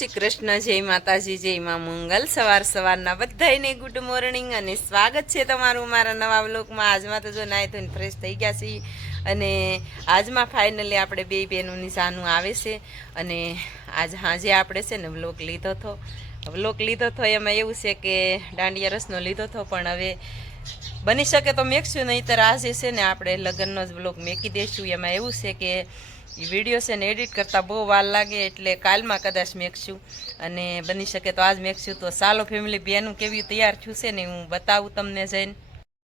શ્રી કૃષ્ણ જય માતાજી, જય માં મંગલ. સવાર સવારના બધાને ગુડ મોર્નિંગ અને સ્વાગત છે તમારું મારા નવા બ્લોકમાં આજમાં તો જો નાય ધોઈને ફ્રેશ થઈ ગયા છીએ અને આજમાં ફાઇનલી આપણે બે બહેનોની સાનું આવે છે અને આજ હાજે આપણે છે ને બ્લોક લીધો હતો. બ્લોક લીધો હતો એમાં એવું છે કે દાંડિયા રસનો લીધો હતો, પણ હવે બની શકે તો મેકશું, નહીંતર આજે છે ને આપણે લગ્નનો જ બ્લોક મેકી દઈશું એમાં એવું છે કે એ વીડિયો છે ને એડિટ કરતાં બહુ વાર લાગે એટલે કાલમાં કદાચ મેકશું અને બની શકે તો આજ મેકશું તો સાલો ફેમિલી બેનું કેવી તૈયાર થયું છે ને હું બતાવું તમને જઈને.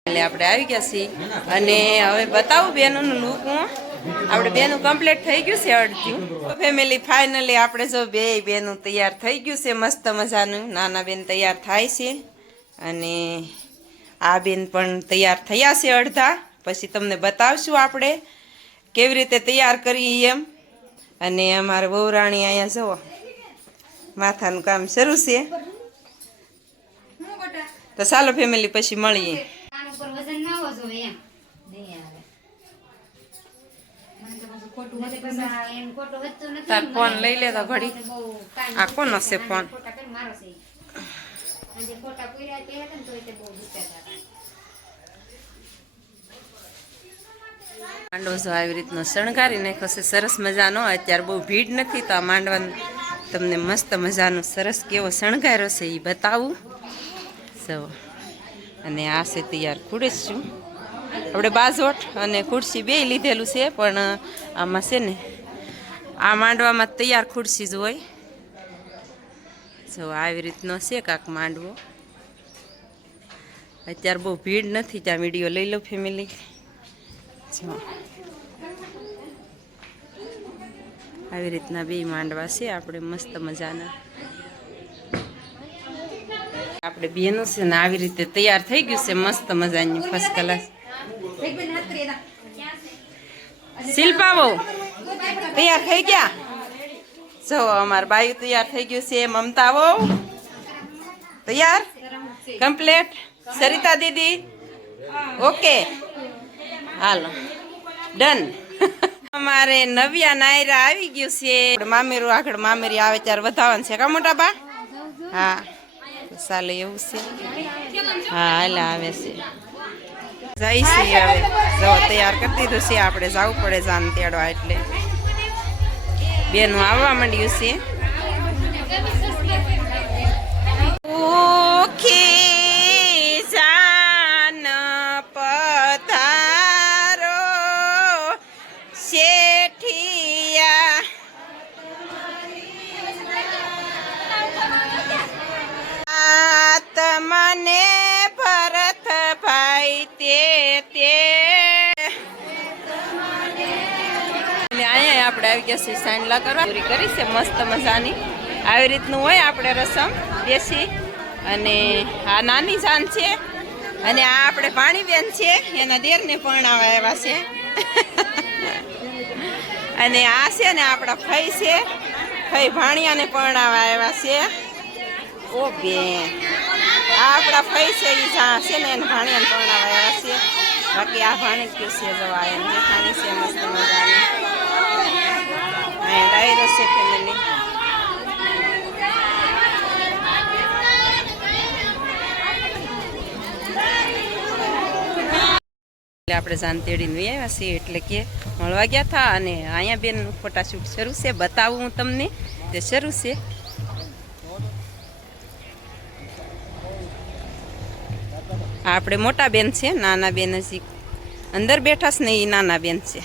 એટલે આપણે આવી ગયા છીએ. અને હવે બતાવું બેનોનું લુક હું. આપણે બેનું કમ્પ્લીટ થઈ ગયું છે અડધું. ફેમિલી ફાઇનલી આપણે જો બે બેનું તૈયાર થઈ ગયું છે, મસ્ત મજાનું. નાના બેન તૈયાર થાય છે. અને આ બેન પણ તૈયાર થયા છે અડધા. પછી તમને બતાવશું આપણે. કેવી રીતે તૈયાર કરીએ એમ અને અમારે વહુરાણી અહીંયા જવો માથાનું કામ શરૂ છે તો ચાલો ફેમિલી પછી મળીએ ફોન લઈ લેતો ઘડી. આ કોનો છે ફોન ગુસ્સા હતા માંડવો જો આવી રીતનો શણગારી નાખ્યો છે, સરસ મજાનો. અત્યારે બહુ ભીડ નથી તો આ માંડવાનું તમને મસ્ત મજાનો સરસ કેવો શણગાર્યો છે એ બતાવું. સૌ અને આ છે તૈયાર ખુરશું આપણે બાજોટ અને ખુરશી બે લીધેલું છે, પણ આમાં છે ને, આ માંડવામાં તૈયાર ખુરશી જ હોય. જો, આવી રીતનો છે કાંક માંડવો. અત્યારે બહુ ભીડ નથી, ત્યાં વીડિયો લઈ લો ફેમિલી જો આવી રીતના બે માંડવા છે, આપણે મસ્ત મજાના. આપણે બેનું છે ને આવી રીતે તૈયાર થઈ ગયું છે, મસ્ત મજાની ફર્સ્ટ ક્લાસ શિલ્પા બહુ તૈયાર થઈ ગયા? જો, અમાર બાયુ તૈયાર થઈ ગયું છે મમતા બહુ તૈયાર? કમ્પ્લેટ? સરિતા દીદી? ઓકે. હાલો. ડન. અમારે નવ્યા નાયરા આવી ગયું છે. મામેરું આગળ મામેરી આવે ત્યારે વધાવવાનું છે, કા મોટા બા? હા. ચાલે એવું છે. હા, હાલે આવે છે. જઈ છીએ હવે. જો તૈયાર કરી દીધું છે. આપણે જવું પડે જાન તેડવા એટલે. બેનું આવવા માંડ્યું છે. ઓખી અહીંયા આપણે આવી ગયા છીએ સાંડલા કરવા. પૂરી કરી છે, મસ્ત મજાની. આવી રીતનું હોય આપણે રસમ, દેશી. અને આ નાની જાન છે, અને આ આપણે પાણીબેન છે, એના દેરને પરણાવા આવ્યા છે. અને આ છે ને આપણા ફઈ છે, ફઈ ભાણિયાને પરણાવા આવ્યા છે. ઓ બેન, આ આપણા ફઈ છે એ જા છે ને એને ભાણિયાને પરણાવા આવ્યા છે. બાકી આ ભાણી કયું છે જવા, એમ જેઠાણી છે, મસ્ત મજાની. અહીંયા ડાયરો છે ફેમિલી આપણે જાન તેડીને આવ્યા છીએ, એટલે કે મળવા ગયા હતા અને અહીંયા બેન ફોટાશૂટ શરૂ છે. બતાવું હું તમને તે શરૂ છે. આપણે મોટા બેન છે, નાના બેન હજી અંદર બેઠા છે ને એ નાના બેન છે.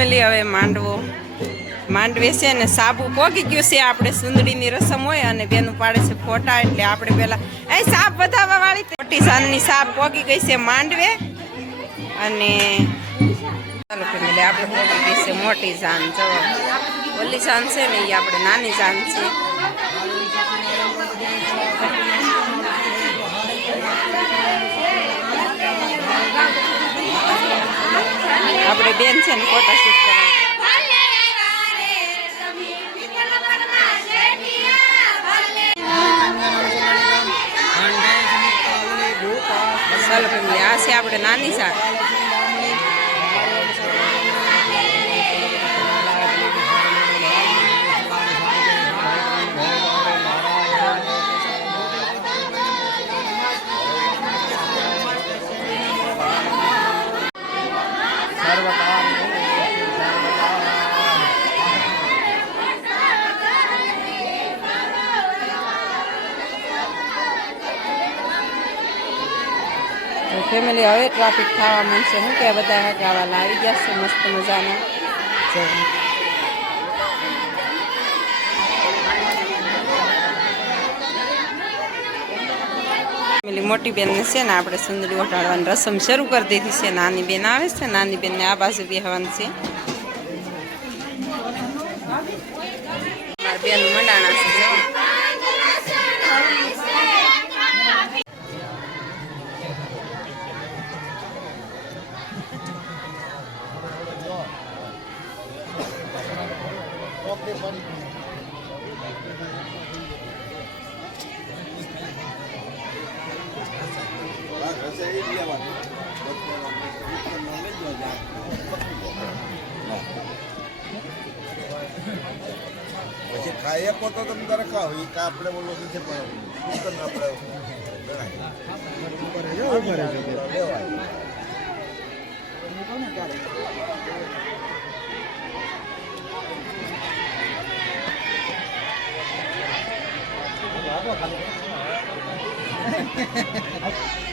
ફેમિલી હવે માંડવો. માંડવે છે ને સાબુ પોગી ગયું છે. આપણે સુંદડીની રસમ હોય અને બેનું પાડે છે ફોટા, એટલે આપણે પેલા એ સાપ વધાવવા વાળી મોટી જાનની સાપ પોગી ગઈ છે માંડવે. અને ચાલો ફેમિલી, આપણે પોગી ગઈ છે મોટી જાન જો, ઓલી જાન છે ને એ આપણે નાની જાન છે. આપણે બેન છે ને ફોટોશૂટ શૂટ ચાલો ફેમિલી આ છે આપણે નાની શાક. હવે ટ્રાફિક થવા માંડશે હું કે બધા હગાવાલા આવી ગયા છે મસ્ત મજાના. પેલી મોટી બેનને છે ને આપણે સુંદરી ઓટાડવાની રસમ શરૂ કરી દીધી છે. નાની બેન આવે છે, નાની બેનને આ બાજુ બેહવાની છે મારા બેન મંડાણા છે જો. પછી ખાઈ શકો તો તમે ખાઓ એ કા આપણે બોલો નથી પણ ચિકન આપણે. લેવાય. સુંદરીની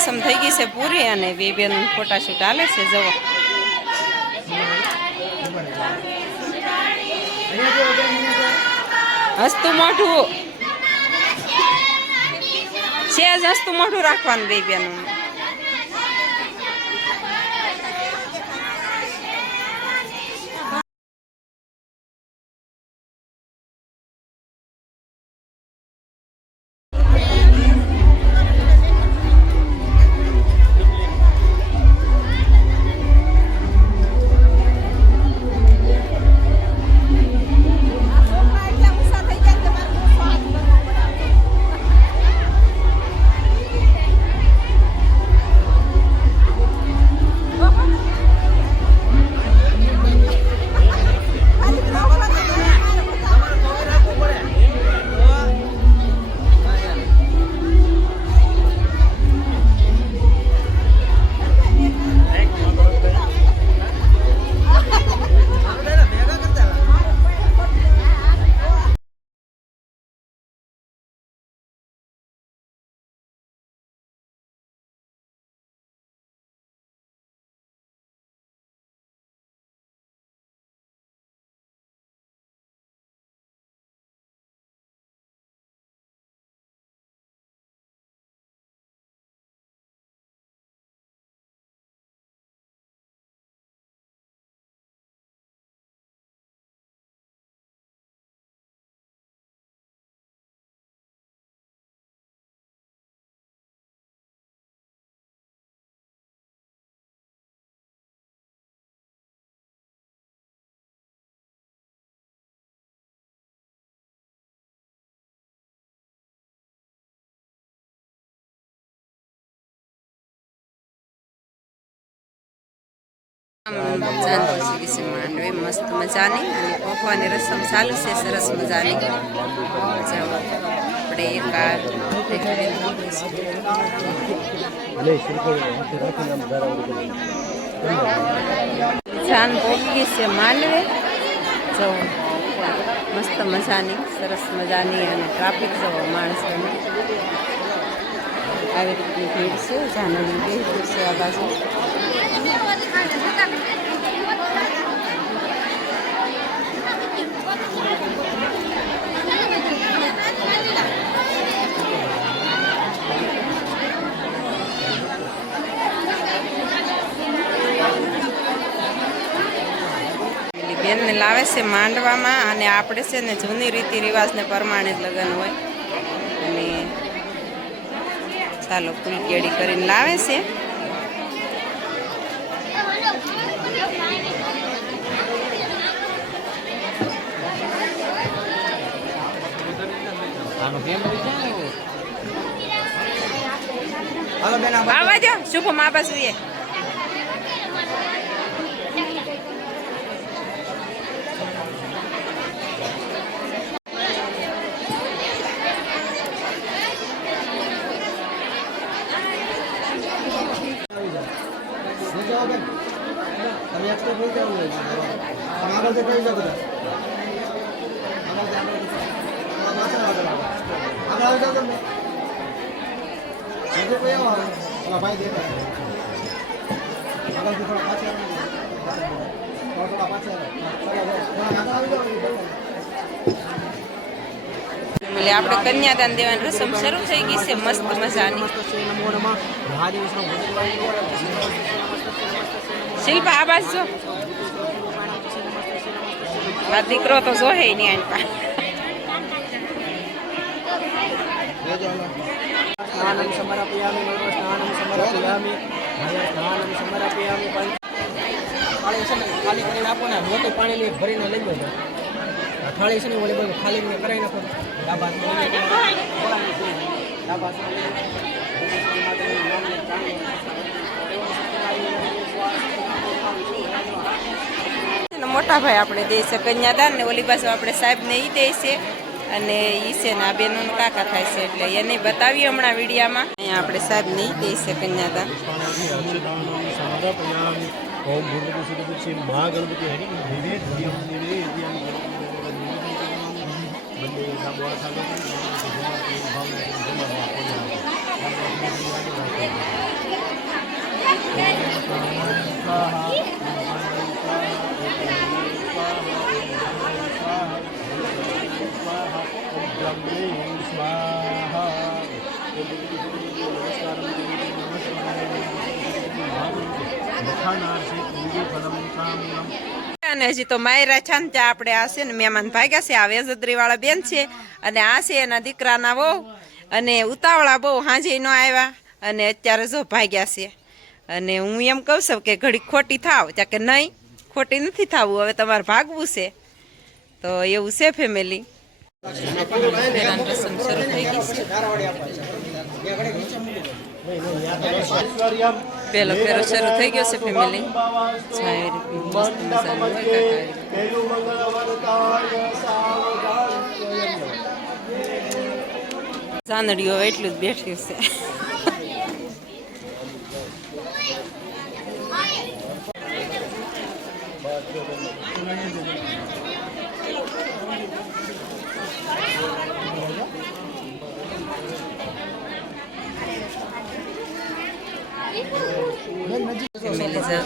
રસમ થઈ ગઈ છે પૂરી અને બે બેન ફોટાશૂટ હાલે છે જવો હસતું મોઢું. સેજ હસતું મોઢું રાખવાનું બે બેનું ચાંદ છે માંડવે મસ્ત મજાની. અને કોફવાની રસમ ચાલુ છે સરસ મજાની. આપણે એક જાન પોગી છે માંડવે જો મસ્ત મજાની, સરસ મજાની અને ટ્રાફિક જવો માણસોની. આવી રીતની ભીડ છે જાનવી ભીડ છે આ બાજુ. બેનને લાવે છે માંડવામાં અને આપણે છે ને જૂની રીતિ રિવાજને પ્રમાણે જ લગ્ન હોય. અને ચાલો ફૂલ કેડી કરીને લાવે છે. હાલો બેન આ આવા જો શુભમ આ બાજુ એ નીચે આવો બેન તમે એક સ્ટેપ નીચે આવો તમે આગળ જે કહી શકો આગળ આગળ ભાઈ દેખાય આગળથી થોડા એટલે આપણે કન્યાદાન દેવાની રસમ શરૂ થઈ ગઈ છે, મસ્ત મજાની. શિલ્પા, આ જો. આ દીકરો તો જોહે નહીં આની પાસે. સ્નાનમ સમર્પયામિ મમ સ્નાનમ સમર્પયામિ ને, ખાલી કરીને આપો ને મોટી પાણી લઈ ભરીને લઈ જજો છે. ને ઓલી ખાલી કરીને કરાવી નાખો ડાબા. ડાબા મોટા ભાઈ આપણે દે છે, કન્યાદાન ને ઓલી બાજુ આપણે સાહેબ ને એ દે છે. અને ઈ છે ને આ બેનો કાકા થાય છે એટલે એને બતાવીએ હમણાં વિડીયામાં. અહીંયા આપણે સાહેબ નહીં દે છે કન્યાદાન. અને હજી તો માયરા છે ને ત્યાં આપણે આ છે ને મહેમાન ભાગ્યા છે. આ વેજદરીવાળા બેન છે અને આ છે એના દીકરાના બહુ અને ઉતાવળા બહુ હાંજે ન આવ્યા. અને અત્યારે જો ભાગ્યા છે. અને હું એમ કહું છું કે ઘડી ખોટી થાવ. ત્યાં કે નહીં, ખોટી નથી થવું. હવે તમારે ભાગવું છે. તો એવું છે ફેમિલી પેલો ફેરો શરૂ થઈ ગયો છે ફેમિલી. કાકા ચાંદડીઓ એટલું જ બેઠ્યું છે.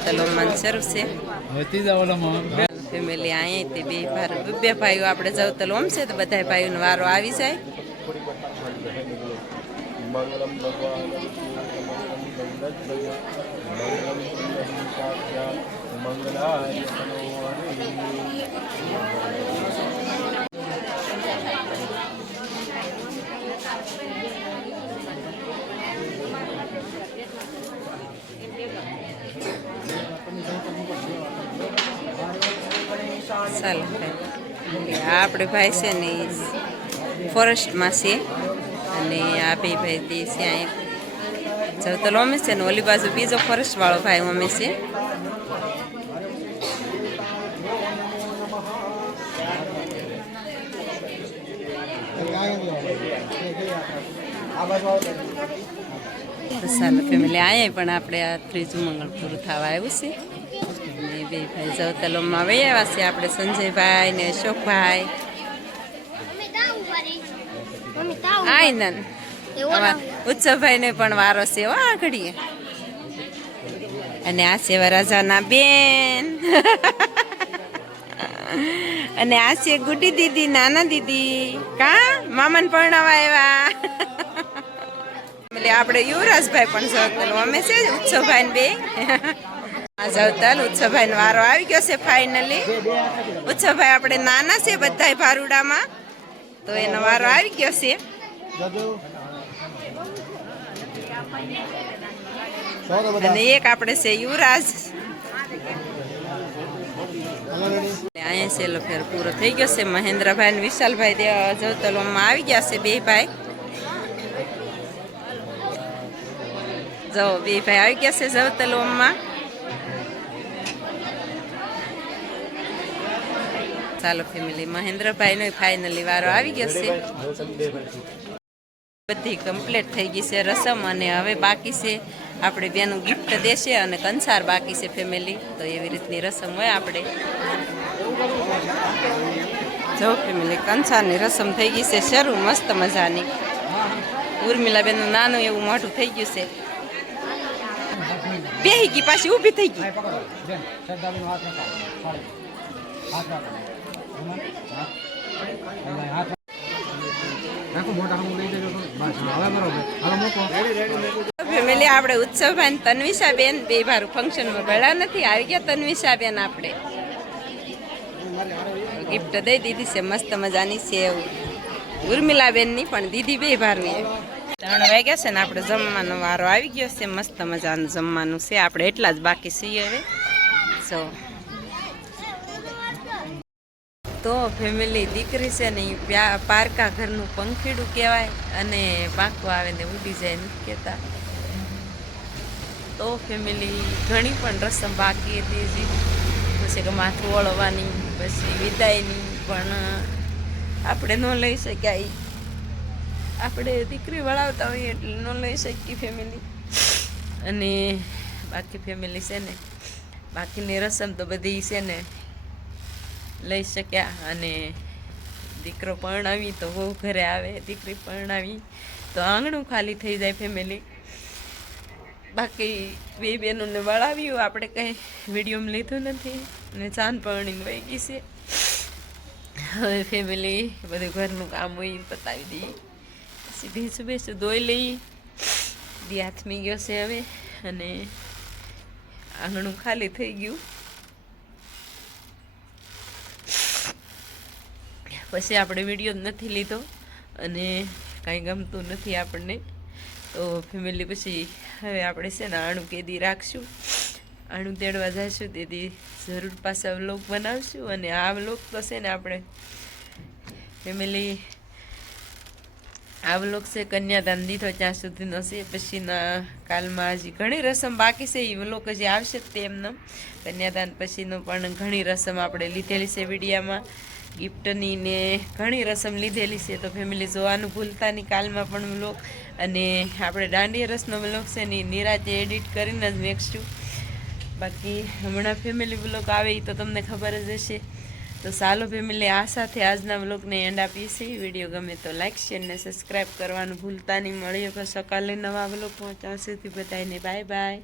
જવતલોમાં શરૂ છે. ફેમિલી અહીંયા તે બે ભાર બે ભાઈઓ આપણે જવતલ ઓમ છે તો બધા ભાઈઓનો વારો આવી જાય. મંગલમ ભગવાન મંગલમ મંગલાય ચાલો આપણે ભાઈ છે ને ફોરેસ્ટમાં છે. અને આ બે ભાઈ તે છે અહીંયા જવતલ અમે છે ને ઓલી બાજુ બીજો ફોરેસ્ટ વાળો ભાઈ અમે છે. ચાલો ફેમિલી અહીંયા પણ આપણે આ ત્રીજું મંગળ પૂરું થવા આવ્યું છે. અને બે ભાઈ જવતલોમાં વહી આવ્યા છે. આપણે સંજયભાઈ ને અશોકભાઈ. આનંદ ઉત્સવભાઈ ને પણ વારો છે. હો આ ઘડીએ. અને આ સેવા રાજાના બેન. અને આ છે ગુડી દીદી નાના દીદી. કા? મામન પરણાવા આવ્યા. એટલે આપણે યુવરાજભાઈ પણ જવતલ અમે છે ઉત્સવભાઈ બે. જવતલ ઉત્સવભાઈ વારો આવી ગયો છે ફાઇનલી ઉત્સવભાઈ આપણે નાના છે બધા ભારુડામાં. તો એનો વારો આવી ગયો છે. અને એક આપણે છે યુવરાજ. અહીંયા સેલો ફેર પૂરો થઈ ગયો છે મહેન્દ્રભાઈ અને વિશાલભાઈ ત્યાં આવી ગયા છે બે ભાઈ. જો, બે ભાઈ આવી ગયા છે જવતલવામાં ચાલો ફેમિલી. મહેન્દ્રભાઈનો ફાઇનલી વારો આવી ગયો છે. બધી કમ્પ્લીટ થઈ ગઈ છે રસમ અને હવે બાકી છે. આપણે બેનું ગિફ્ટ દેશે અને કંસાર બાકી છે ફેમિલી તો એવી રીતની રસમ હોય આપણે. જો ફેમિલી કંસારની રસમ થઈ ગઈ છે. શરૂ મસ્ત મજાની. ઉર્મિલાબેનનું નાનું એવું મોઢું થઈ ગયું છે. બેહી ગઈ પાછી, ઊભી થઈ ગઈ. ફેમિલી, આપણે ઉત્સવભાઈ તન્વિષાબેન બે ભારું ફંક્શનમાં ભેળા નથી. આવી ગયા તન્વિષાબેન આપણે. ગિફ્ટ દઈ દીધી છે, મસ્ત મજાની સેવ ઉર્મિલાબેનની પણ દીદી બે ભારું ત્રણ વાગ્યા છે ને, આપણે જમવાનો વારો આવી ગયો છે, મસ્ત મજાનું જમવાનું છે. આપણે એટલા જ બાકી છીએ હવે. સો તો ફેમિલી દીકરી છે ને એ પારકા ઘરનું પંખીડું કહેવાય અને પાકું આવે ને ઉડી જાય નથી કહેતા. તો ફેમિલી ઘણી પણ રસમ બાકી હતી હજી. પછી કે માથું ઓળવાની, પછી વિદાયની, પણ આપણે ન લઈ શક્યા. આપણે દીકરી વળાવતા હોઈએ એટલે ન લઈ શકીએ ફેમિલી અને બાકી ફેમિલી છે ને, બાકીની રસમ તો બધી છે ને લઈ શક્યા અને દીકરો પરણાવી તો બહુ ઘરે આવે. દીકરી પરણાવી તો આંગણું ખાલી થઈ જાય ફેમિલી બાકી બે બહેનોને વળાવ્યું. આપણે કંઈ વિડીયોમાં લીધું નથી. અને ચાંદ પરણીને વહી ગઈ છે. હવે ફેમિલી બધું ઘરનું કામ હોય પતાવી દઈએ. પછી ભેસું ભેસું ધોઈ લઈ દી હાથમી ગયો છે હવે. અને આંગણું ખાલી થઈ ગયું. પછી આપણે વીડિયો નથી લીધો અને કાંઈ ગમતું નથી આપણને. તો ફેમિલી પછી હવે આપણે છે ને આણું કેદી રાખશું. આણું તેડવા જઈશું તેથી જરૂર પાછા વ્લોગ બનાવશું અને આ વ્લોગ તો છે ને આપણે ફેમિલી આ વ્લોગ છે કન્યાદાન દીધો ત્યાં સુધીનો છે. પછીના કાલમાં હજી ઘણી રસમ બાકી છે. એ વ્લોગ હજી આવશે તેમને કન્યાદાન પછીનો પણ ઘણી રસમ આપણે લીધેલી છે વિડીયામાં. ગિફ્ટની ને ઘણી રસમ લીધેલી છે તો ફેમિલી જોવાનું ભૂલતા નહીં, કાલમાં પણ વ્લોગ અને આપણે દાંડિયા રસનો બ્લોક છે ને નિરાતે એડિટ કરીને જ મેકશું બાકી હમણાં ફેમિલી બ્લોક આવે તો તમને ખબર જ હશે. તો ચાલો ફેમિલી આ સાથે આજના બ્લોકને એન્ડ આપીએ છીએ. વીડિયો ગમે તો લાઇક શેર ને સબસ્ક્રાઈબ કરવાનું ભૂલતા નહીં. મળીએ સકાલે નવા વ્લોગ પહોંચ્યા સુધી બધાને બાય બાય